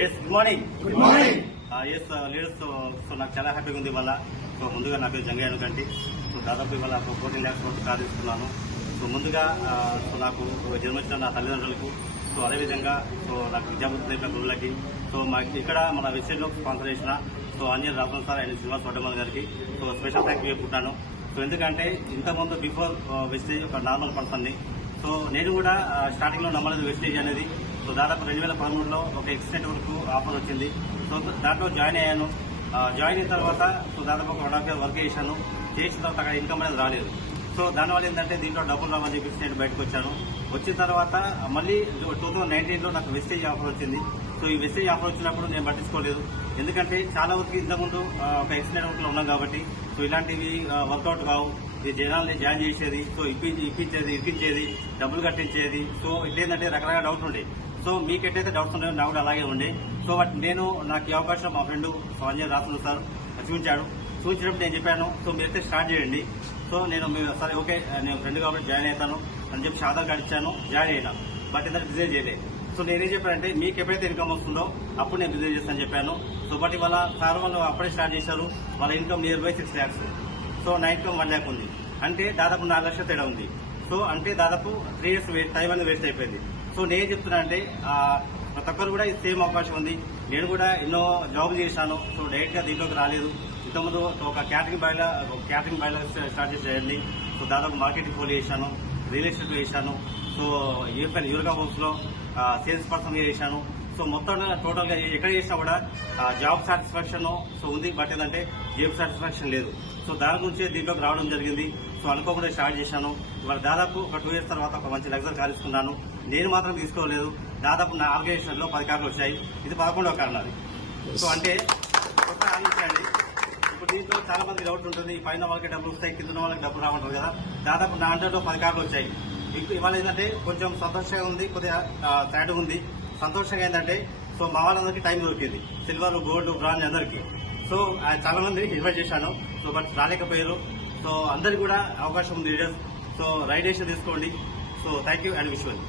Yes good morning good morning yes leaders so నాకు చాలా హ్యాపీగా ఉంది ఇవాళ. సో ముందుగా నా పేరు జంగయ్య కంటి సో దాదాపు ఇవాళ ఒక ఫోర్టీన్ ల్యాక్స్ వరకు కార్ తీసుకున్నాను. సో ముందుగా సో నాకు జన్మొచ్చిన నా తల్లిదండ్రులకు. సో అదేవిధంగా సో నాకు విద్యాబుద్ధి నేర్పిన గురువులకి. సో మాకు ఇక్కడ మన వెబ్సైట్లో స్పాన్సర్ చేసిన so Anjan Raghavan sir and Srinivas Vaddamal గారికి సో స్పెషల్ థ్యాంక్ చెప్పుకుంటాను. సో ఎందుకంటే ఇంతకుముందు బిఫోర్ వెస్టేజ్ ఒక నార్మల్ పర్సన్ని సో నేను కూడా స్టార్టింగ్లో నమ్మలేదు వెస్టేజ్ అనేది. సో దాదాపు రెండు వేల పదమూడులో ఒక ఎక్స్టెంట్ వరకు ఆఫర్ వచ్చింది. సో దాంట్లో జాయిన్ అయ్యాను. జాయిన్ అయిన తర్వాత సో దాదాపు ఒక వన్ హాఫ్ ఇయర్ వర్క్ చేశాను. చేసిన తర్వాత అక్కడ ఇన్కమ్ అనేది రాలేదు. సో దానివల్ల ఏంటంటే దీంట్లో డబ్బులు రావని చెప్పేసి నేను బయటకు వచ్చాను. వచ్చిన తర్వాత మళ్ళీ టూ థౌసండ్ నైన్టీన్లో నాకు వెస్టేజ్ ఆఫర్ వచ్చింది. సో ఈ వెస్టేజ్ ఆఫర్ వచ్చినప్పుడు నేను పట్టించుకోలేదు. ఎందుకంటే చాలా వరకు ఇంతకుముందు ఒక ఎక్సిడెంట్ వర్క్లో ఉన్నాం కాబట్టి సో ఇలాంటివి వర్కౌట్ కావు. ఈ జనాల్ని జాయిన్ చేసేది సో ఇప్పించి ఇప్పించేది ఇప్పించేది డబ్బులు కట్టించేది. సో ఇదేంటంటే రకరకాల డౌట్ ఉండేది సో మీకు ఎట్లయితే డౌట్స్ ఉన్నాయో నాకు కూడా అలాగే ఉండే. సో బట్ నేను నాకు ఈ అవకాశం మా ఫ్రెండ్ సంజయ్ రాసులు సార్ చూపించాడు. చూపించినప్పుడు నేను చెప్పాను సో మీరైతే స్టార్ట్ చేయండి. సో నేను సరే ఓకే నేను ఫ్రెండ్ కాబట్టి జాయిన్ అవుతాను. అని చెప్పి ఆధార్ కార్డు ఇచ్చాను జాయిన్ అయినా. బట్ ఇంత బిజినెస్ చేయలేదు సో నేనేం చెప్పానంటే మీకు ఎప్పుడైతే ఇన్కమ్ వస్తుందో అప్పుడు నేను బిజినెస్ చేస్తాను చెప్పాను. సో బట్ ఇవాళ సార్ వాళ్ళు అప్పుడే స్టార్ట్ చేశారు. వాళ్ళ income near by six lakhs so నా ఇన్కమ్ వన్ ల్యాక్ ఉంది. అంటే దాదాపు నాలుగు లక్షల తేడా ఉంది. సో అంటే దాదాపు త్రీ ఇయర్స్ టైం అనేది వేస్ట్ అయిపోయింది. సో నేను చెప్తున్నా అంటే ప్రతి ఒక్కరు కూడా సేమ్ అవకాశం ఉంది. నేను కూడా ఎన్నో జాబ్ చేశాను. సో డైరెక్ట్గా దీంట్లోకి రాలేదు. ఇంతకుముందు ఒక క్యాటరింగ్ బయట క్యాటరింగ్ బయట స్టార్ట్ చేసేయండి సో దాదాపు మార్కెటింగ్ ఫోన్ చేశాను రియల్ ఎస్టేట్ చేశాను. సో ఏపీ యూరగా హౌస్లో సేల్స్ పర్సన్ చేశాను. సో మొత్తం టోటల్గా ఎక్కడ చేసినా కూడా జాబ్ సాటిస్ఫాక్షన్ సో ఉంది. బట్ ఏంటంటే జాబ్ సాటిస్ఫాక్షన్ లేదు. సో దాని గురించి దీంట్లోకి రావడం జరిగింది. సో అనుకోకుండా స్టార్ట్ చేశాను. ఇవాళ దాదాపు ఒక టూ ఇయర్స్ తర్వాత ఒక మంచి లగ్జర్ కార్ నేను మాత్రం తీసుకోలేదు. దాదాపు నా ఆర్గనైజేషన్లో పది కార్లు వచ్చాయి. ఇది పదకొండవ కారణాలు సో అంటే కొత్త ఆలోచించండి ఇప్పుడు దీంట్లో చాలా మంది డౌట్ ఉంటుంది. పైన వాళ్ళకి డబ్బులు వస్తాయి కింద వాళ్ళకి డబ్బులు రావంటారు కదా. దాదాపు నా హండ్రెడ్ పది కార్లు వచ్చాయి. ఇప్పుడు ఇవాళ ఏంటంటే కొంచెం సంతోషంగా ఉంది కొద్దిగా సాడ్ ఉంది. సంతోషంగా ఏంటంటే సో మా వాళ్ళందరికీ టైం దొరికింది. సిల్వర్ గోల్డ్ బ్రాంజ్ అందరికీ. సో చాలా మంది ఇన్వైట్ చేశాను. సో బట్ రాలేకపోయారు. సో అందరికి కూడా అవకాశం ఉంది లీడర్స్ సో రైడేషన్ తీసుకోండి. So thank you and విశ్వల్